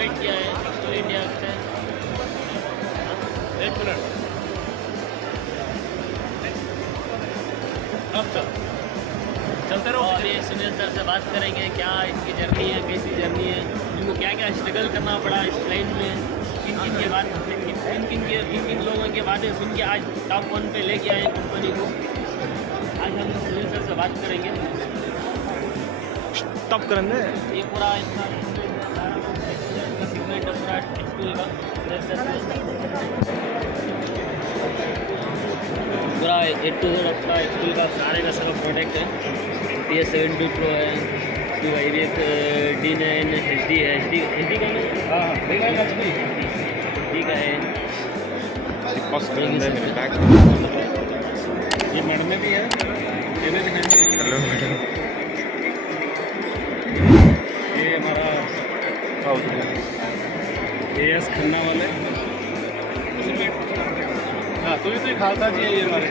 Wait किया है extol India से। 1 मिनट अब चलते रहो। और ये सुनील सर से बात करेंगे क्या इनकी जर्नी है, कैसी जर्नी है, इनको क्या क्या स्ट्रगल करना पड़ा इस लाइन में, किन किन के बाद किन लोगों के बातें सुन के आज टॉप 1 पे लेके आए कंपनी को। आज हम सुनील सर से बात करेंगे। टॉप करेंगे ये पूरा इसका सेगमेंट है पूरा एक्सटूल का पूरा A to Z अपना एक्सटूल का सारे का सारा प्रोडक्ट है। PS7 Pro है, इसकी वायरियत D9 HD है। HD का नहीं, हाँ HD का है। ये मड में भी है, ये भी दिखाएंगे। हेलो मैडम, ये हमारा AS खन्ना वाले। हाँ तो ये खालसा जी है, ये हमारे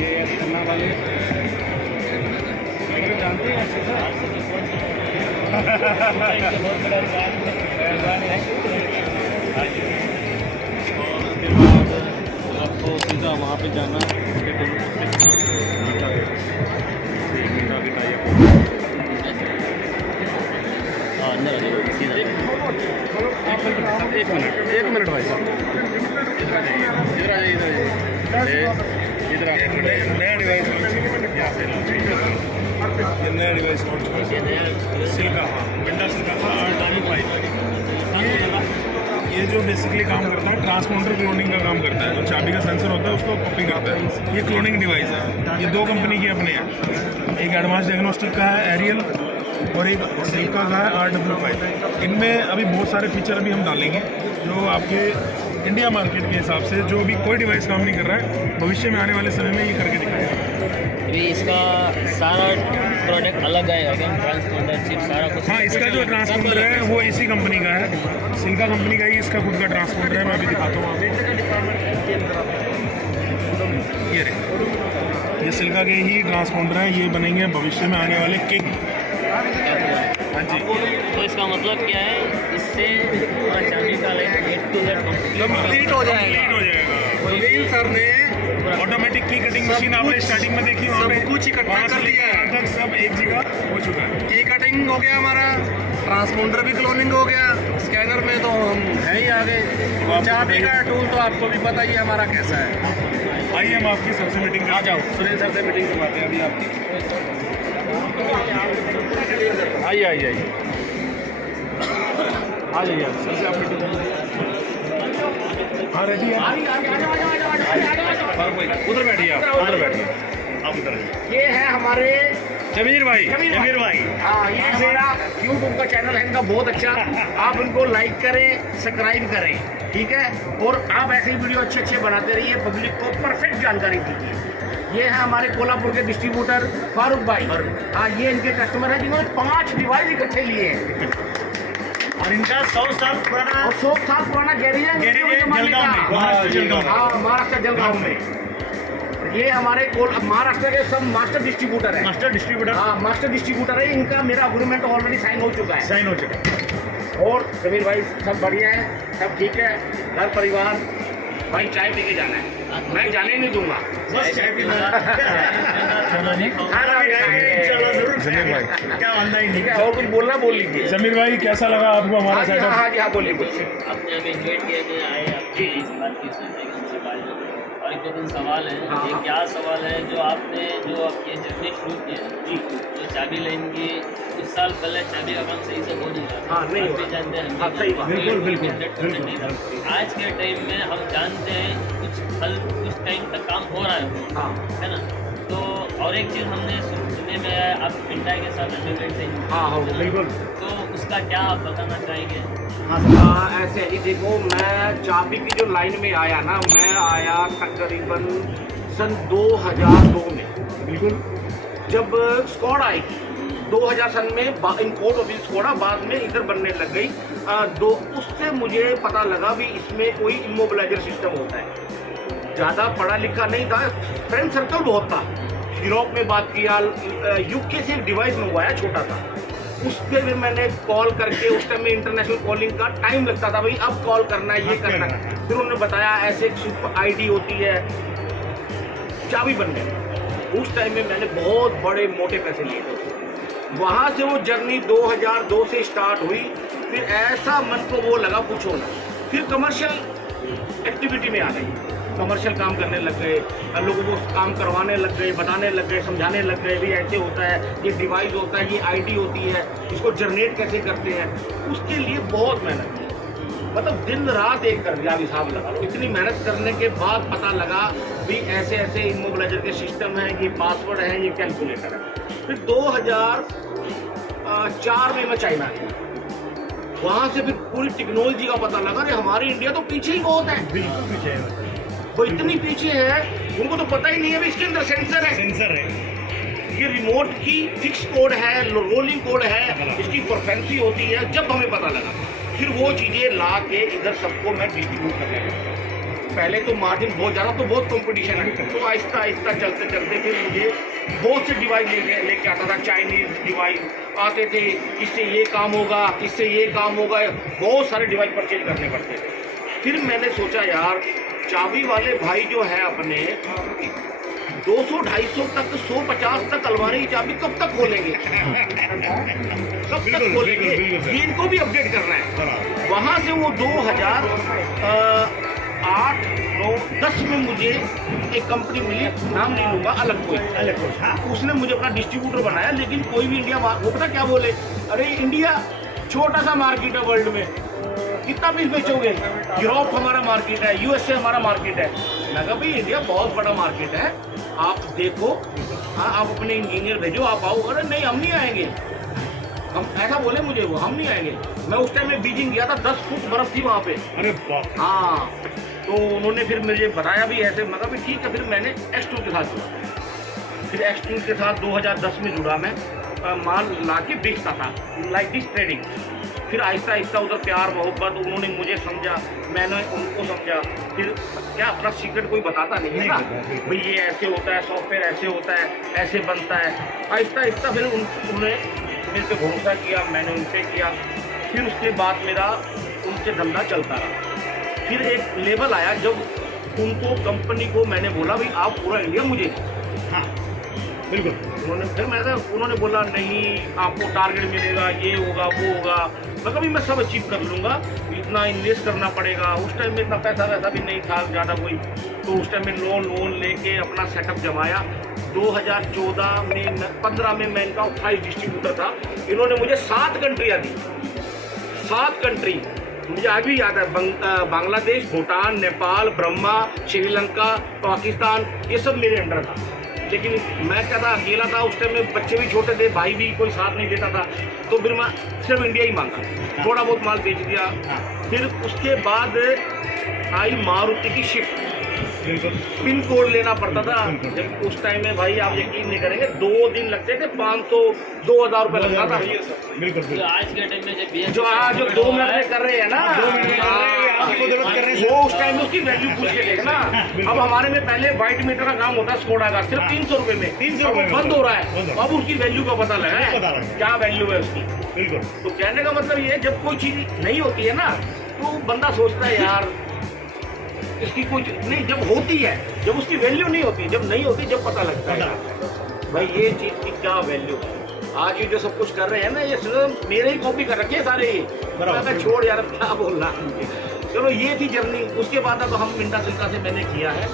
ये AS खन्ना वाले जानते हैं अच्छे से। बहुत बड़ा मेहरबानी है। और उसके बाद आपको सीधा वहाँ पे जाना, एक मिनट भाई साहब, इधर आइए नया डिवाइस नया डिवाइस सिल्का, हाँ विंडो सिल्का ये जो बेसिकली काम करता है ट्रांसपोंडर क्लोनिंग का काम करता है। जो चाबी का सेंसर होता है उसको कॉपी करता है। ये क्लोनिंग डिवाइस है। ये 2 कंपनी की अपने हैं, एक एडवांस डायग्नोस्टिक का है एरियल और एक सिल्का का है RW5। इनमें अभी बहुत सारे फीचर अभी हम डालेंगे जो आपके इंडिया मार्केट के हिसाब से जो अभी कोई डिवाइस काम नहीं कर रहा है, भविष्य में आने वाले समय में ये करके दिखाएगा। अभी इसका सारा प्रोडक्ट अलग आएगा क्या, ट्रांसपोंडर चिप सारा कुछ? हाँ, इसका जो ट्रांसपोंडर है वो इसी कंपनी का है, सिल्का कंपनी का ही इसका खुद का ट्रांसपोंडर है। मैं अभी दिखाता हूँ आपको। ये सिल्का के ही ट्रांसपोंडर है, ये बनेंगे भविष्य में आने वाले किंग। हाँ जी, तो इसका मतलब क्या है, इससे पूरा चाबी का line A to Z complete हो जाएगा। सुनील सर ने ऑटोमेटिक की कटिंग मशीन आपने स्टार्टिंग में देखी, वहाँ पे सब कुछ इकट्ठा कर लिया है। तक सब एक जगह हो चुका है। की कटिंग हो गया हमारा, ट्रांसपोंडर भी क्लोनिंग हो गया, स्कैनर में तो हम है ही आगे। चाबी का टूल तो आपको भी पता ही हमारा कैसा है। आइए हम आपकी सबसे मीटिंग आ जाओ, सुनील सर से मीटिंग करवाते हैं अभी आपकी। आइए आइए आइए आ जाइए सर से आप मीटिंग। हाँ रेडी है, उधर बैठिए आप, उधर बैठिए आप, उधर। ये है हमारे जमीर भाई। हाँ, ये मेरा यूट्यूब का चैनल है इनका बहुत अच्छा, आप इनको लाइक करें, सब्सक्राइब करें, ठीक है। और आप ऐसे ही वीडियो अच्छे बनाते रहिए, पब्लिक को परफेक्ट जानकारी दीजिए। ये है हमारे कोल्हापुर के डिस्ट्रीब्यूटर फारूक भाई। हाँ, ये इनके कस्टमर हैं जिन्होंने 5 डिवाइस इकट्ठे लिए हैं और इनका 100 साल पुराना, और 100 साल पुराना गैरेज है जलगांव में। हाँ, महाराष्ट्र जलगांव में। ये हमारे महाराष्ट्र के सब मास्टर डिस्ट्रीब्यूटर है। हाँ, मास्टर डिस्ट्रीब्यूटर है। इनका मेरा अग्रीमेंट ऑलरेडी साइन हो चुका है। और समीर भाई सब बढ़िया है, सब ठीक है, घर परिवार। भाई चाय पी के जाना है, मैं जाने नहीं दूंगा, बस चाय पीना। जमीर भाई क्या वादा ही ठीक है, और कुछ बोलना बोल लीजिए। जमीर भाई कैसा लगा आपको हमारा सेटअप? हाँ जी, हाँ बोलिए। आपने हमें इन्वाइट किया कि आए आपकी इस बात की सुनने के हमसे बात करें। और 1-2 सवाल है। हाँ। ये क्या सवाल है जो आपने जो आपकी जर्नी शुरू की है जी, जो चाबी लाइन की कुछ साल पहले चाबी का काम सही से हो नहीं रहा। हाँ, नहीं आप हो भी रहा। जानते हैं, हाँ, सही बात। बिल्कुल। आज के टाइम में हम जानते हैं कुछ टाइम तक काम हो रहा है, हाँ, है ना। तो और एक चीज़ हमने सुनने में आया, आप पिंडा के साथ एग्रीमेंट थे। हाँ, बिल्कुल। तो उसका क्या आप बताना चाहेंगे? हाँ, ऐसे ही देखो, मैं चाबी की जो लाइन में आया ना, मैं आया तकरीबन सन 2002 में। बिल्कुल। जब स्क्वाड आएगी 2000 सन में इंपोर्ट ऑफिस स्क्वाड बाद में इधर बनने लग गई। उससे मुझे पता लगा भी इसमें कोई इमोबिलाइजर सिस्टम होता है। ज़्यादा पढ़ा लिखा नहीं था, फ्रेंड सर्कल बहुत था, यूरोप में बात किया, यूके से एक डिवाइस मंगवाया छोटा सा, उस पर भी मैंने कॉल करके, उस टाइम में इंटरनेशनल कॉलिंग का टाइम लगता था, भाई अब कॉल करना है, ये करना है। फिर उन्होंने बताया ऐसे एक आईडी होती है, चाबी बनने। उस टाइम में मैंने बहुत बड़े मोटे पैसे लिए थे। वहाँ से वो जर्नी 2002 से स्टार्ट हुई। फिर ऐसा मन को वो लगा पूछो ना। फिर कमर्शियल एक्टिविटी में आ गई, कमर्शियल काम करने लग गए, लोगों को काम करवाने लग गए, बताने लग गए, समझाने लग गए भी ऐसे होता है, ये डिवाइस होता है, ये आईडी होती है, इसको जनरेट कैसे करते हैं। उसके लिए बहुत मेहनत की, मतलब दिन रात एक कर दिया हिसाब लगा लो। इतनी मेहनत करने के बाद पता लगा भी ऐसे ऐसे इमोबिलाइजर के सिस्टम है, ये पासवर्ड है, ये कैलकुलेटर है। फिर 2004 में मैं चाइना गया, वहाँ से फिर पूरी टेक्नोलॉजी का पता लगा। अरे हमारी इंडिया तो पीछे ही बहुत है, बिल्कुल पीछे है, वो इतनी पीछे है, उनको तो पता ही नहीं है भी इसके अंदर सेंसर है, सेंसर है, ये रिमोट की फिक्स कोड है, रोलिंग कोड है, इसकी फ्रिक्वेंसी होती है। जब हमें पता लगा, फिर वो चीज़ें ला के इधर सबको मैं डिस्ट्रीब्यूट करने लगा। पहले तो मार्जिन बहुत ज़्यादा, तो बहुत कंपटीशन है, तो आहिस्ता आहिस्ता चलते चलते फिर मुझे बहुत से डिवाइस लेके आता था। चाइनीज डिवाइस आते थे, इससे ये काम होगा, इससे ये काम होगा, बहुत सारे डिवाइस परचेज करने पड़ते थे। फिर मैंने सोचा यार, चाबी वाले भाई जो है अपने 200-250 तक, 150 तक अलमारी की चाबी कब तक खोलेंगे, कब तक खोलेंगे, ये इनको भी अपडेट करना है। वहाँ से वो 2008, 9, 10 में मुझे एक कंपनी मिली, नाम नहीं लूँगा, अलग कोई। हाँ, उसने मुझे अपना डिस्ट्रीब्यूटर बनाया। लेकिन कोई भी इंडिया, वो पता क्या बोले, अरे इंडिया छोटा सा मार्केट है वर्ल्ड में, कितना पीस बेचोगे, यूरोप हमारा मार्केट है, यूएसए हमारा मार्केट है। मैं कहा भाई इंडिया बहुत बड़ा मार्केट है, आप देखो, हाँ आप अपने इंजीनियर भेजो, आप आओ। अरे नहीं हम नहीं आएंगे, हम ऐसा बोले मुझे वो, हम नहीं आएंगे। मैं उस टाइम में बीजिंग गया था, 10 फुट बर्फ थी वहाँ पे। अरे बाप। हाँ, तो उन्होंने फिर मुझे बताया भी ऐसे, मैं कहा भी ठीक है। फिर मैंने एक्सट्रूड के साथ जुड़ा, फिर एक्सट्रूड के साथ 2010 में जुड़ा मैं, माल ला के बेचता था, लाइक दिस ट्रेडिंग। फिर आहिस्ता आहिस्ता उधर प्यार मोहब्बत, उन्होंने मुझे समझा, मैंने उनको समझा। फिर क्या अपना सीक्रेट कोई बताता नहीं है ना, भाई ये ऐसे होता है, सॉफ्टवेयर ऐसे होता है, ऐसे बनता है। आहिस्ता आहिस्ता फिर उन्होंने मेरे पे भरोसा किया, मैंने उन पर किया। फिर उसके बाद मेरा उनसे धंधा चलता रहा। फिर एक लेवल आया जब उनको, कंपनी को मैंने बोला भाई आप पूरा इंडिया मुझे, हाँ बिल्कुल। उन्होंने बोला नहीं आपको टारगेट मिलेगा, ये होगा वो होगा। मैं कभी मैं सब अचीव कर लूँगा, इतना इन्वेस्ट करना पड़ेगा। उस टाइम में इतना पैसा वैसा भी नहीं था ज़्यादा कोई, तो उस टाइम में लोन लेके अपना सेटअप जमाया। 2014 में 15 में मैं इनका 28 डिस्ट्रीब्यूटर था। इन्होंने मुझे 7 कंट्रियाँ दी, 7 कंट्री मुझे आज भी याद है, बांग्लादेश, भूटान, नेपाल, ब्रह्मा, श्रीलंका, पाकिस्तान, ये सब मेरे अंडर था। लेकिन मैं क्या था, अकेला था उस टाइम में, बच्चे भी छोटे थे, भाई भी कोई साथ नहीं देता था। तो फिर मैं सिर्फ इंडिया ही मांगा, थोड़ा बहुत माल बेच दिया। फिर उसके बाद आई मारुति की शिफ्ट, पिन कोड लेना पड़ता था। जब उस टाइम में भाई आप यकीन नहीं करेंगे, 2 दिन लगते थे, 500-2,000 रुपये लगता था। बिल्कुल। आज के टाइम में जो 2 मिनट में कर रहे हैं ना, वो उस टाइम में उसकी वैल्यू पूछ के देखना। अब हमारे में पहले व्हाइट मीटर का काम होता है स्कोडा का, सिर्फ 300 रुपये में, 300 रुपये बंद हो रहा है। अब उसकी वैल्यू का पता लगा है, क्या वैल्यू है उसकी। बिल्कुल। तो कहने का मतलब ये है, जब कोई चीज़ नहीं होती है ना, तो बंदा सोचता है यार इसकी कुछ नहीं, जब होती है, जब उसकी वैल्यू नहीं होती, जब नहीं होती, जब पता लगता है भाई ये चीज़ की क्या वैल्यू है। आज ये जो सब कुछ कर रहे हैं ना, ये सिर्फ मेरे ही कॉपी कर रखे हैं सारे ही। मैं छोड़ यार, क्या बोलना। चलो ये थी जर्नी। उसके बाद अब हम मिंडा सिल्का से मैंने किया है,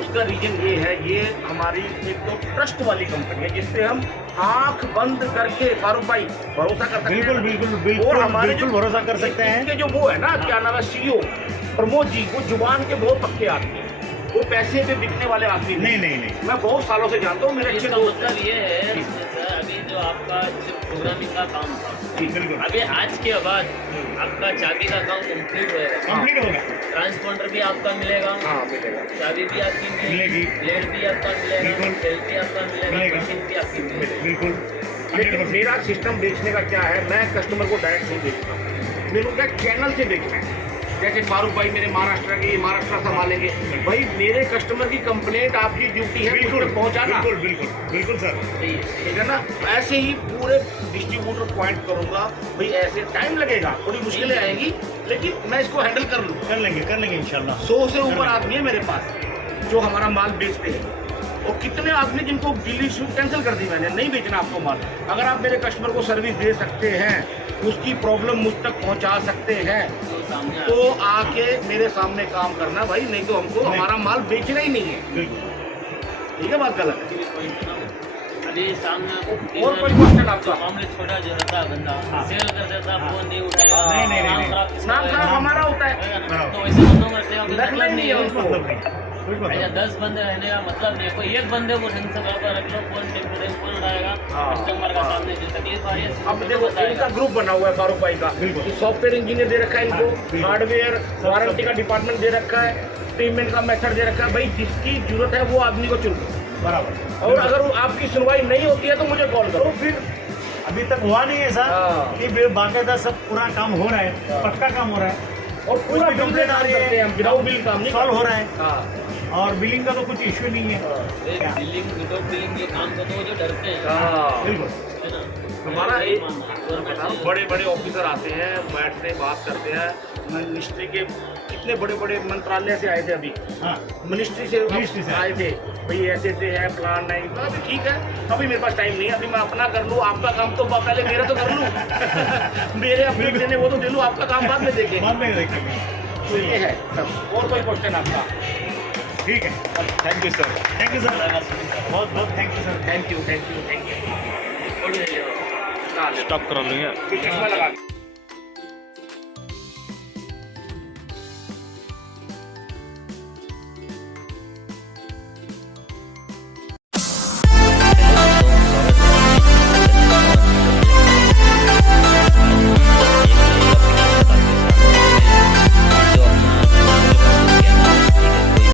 उसका रीजन ये है, ये हमारी एक तो ट्रस्ट वाली कंपनी है, जिससे हम आंख बंद करके, फारूक भाई, भरोसा कर सकते हैं। बिल्कुल। और हमारे बिल्कुल भरोसा कर सकते हैं। इनके जो वो है ना, क्या नाम है, सीईओ प्रमोद जी, वो जुबान के बहुत पक्के आदमी हैं, वो पैसे पे बिकने वाले आदमी नहीं। मैं बहुत सालों से जानता हूँ, मेरे अच्छे इसका दोस्त मतलब ये है सर, अभी जो आपका प्रोग्रामिंग का काम था, बिल्कुल। अभी आज के बाद आपका चाबी का काम कंप्लीट होगा। ट्रांसपोंडर भी आपका मिलेगा, हाँ मिलेगा, चाबी भी आपकी मिलेगी, ब्लेड भी आपका मिलेगा, सेल भी आपका मिलेगा, मशीन भी आपकी मिलेगी। बिल्कुल। लेकिन मेरा सिस्टम बेचने का क्या है, मैं कस्टमर को डायरेक्ट नहीं बेचता, मेरे को क्या चैनल से बेचना है। जैसे फारूक भाई मेरे महाराष्ट्र के, महाराष्ट्र संभालेंगे। भाई मेरे कस्टमर की कंप्लेंट आपकी ड्यूटी है बिल्कुल पहुंचाना। बिल्कुल सर। ठीक है ना, ऐसे ही पूरे डिस्ट्रीब्यूटर पॉइंट करूंगा। भाई ऐसे टाइम लगेगा, थोड़ी मुश्किलें आएंगी, लेकिन मैं इसको हैंडल कर लेंगे इंशाल्लाह। 100 से ऊपर आदमी है मेरे पास जो हमारा माल बेचते हैं, और कितने आदमी जिनको बिल इशू कैंसिल कर दी मैंने, नहीं बेचना आपको माल। अगर आप मेरे कस्टमर को सर्विस दे सकते हैं, उसकी प्रॉब्लम मुझ तक पहुंचा सकते हैं, तो आके मेरे सामने काम करना भाई, नहीं तो हमको हमारा माल बेचना ही नहीं है। ठीक है, बात गलत है। अभी सामने और कोई क्वेश्चन आपका? मामले छोटा जो रहता है बंदा सेल कर देता, फोन नहीं उठाएगा, नाम खराब हमारा होता है, तो वैसे बंदों का रखना मतलब ही नहीं है उनको। अच्छा 10 बंदे रहने का मतलब नहीं है। कोई एक बंदे को ढंग से बराबर रख लो, फोन फोन उठाएगा, कस्टमर का सामने जो तकलीफ आ रही है अब देखो इनका ग्रुप बना हुआ है फारूक भाई का, सॉफ्टवेयर इंजीनियर दे रखा है इनको, हार्डवेयर वारंटी का डिपार्टमेंट दे रखा है, पेमेंट का मेथड दे रखा है। भाई जिसकी जरूरत है वो आदमी को चुनो बराबर, और अगर आपकी सुनवाई नहीं होती है तो मुझे कॉल करो। फिर अभी तक हुआ नहीं है सर कि बाकायदा सब पूरा काम हो रहा है, पक्का काम हो रहा है, और पूरा कंप्लेंट आ रही है, हम विदाउट बिल काम नहीं सॉल्व हो रहा है, और बिलिंग का तो कुछ इश्यू नहीं है। बिलिंग विदाउट बिलिंग ये काम करते हो जो डरते हैं। बिल्कुल। है ना? हमारा एक बड़े बड़े ऑफिसर आते हैं, बैठते हैं, बात करते हैं। मिनिस्ट्री के कितने बड़े बड़े मंत्रालय से आए थे अभी, मिनिस्ट्री से आए थे, भाई ऐसे ऐसे है प्लान नहीं। अभी ठीक है, अभी मेरे पास टाइम नहीं है, अभी मैं अपना कर लूँ, आपका काम तो पहले मेरा तो कर लूँ। मेरे अपडेट देने वो तो दे लूँ, आपका काम बाद में देखेंगे। तो ये है सब। और कोई क्वेश्चन आपका? ठीक है, थैंक यू सर। बहुत बहुत thank you sir. Thank you. Stop करा लूँगा। चश्मा लगा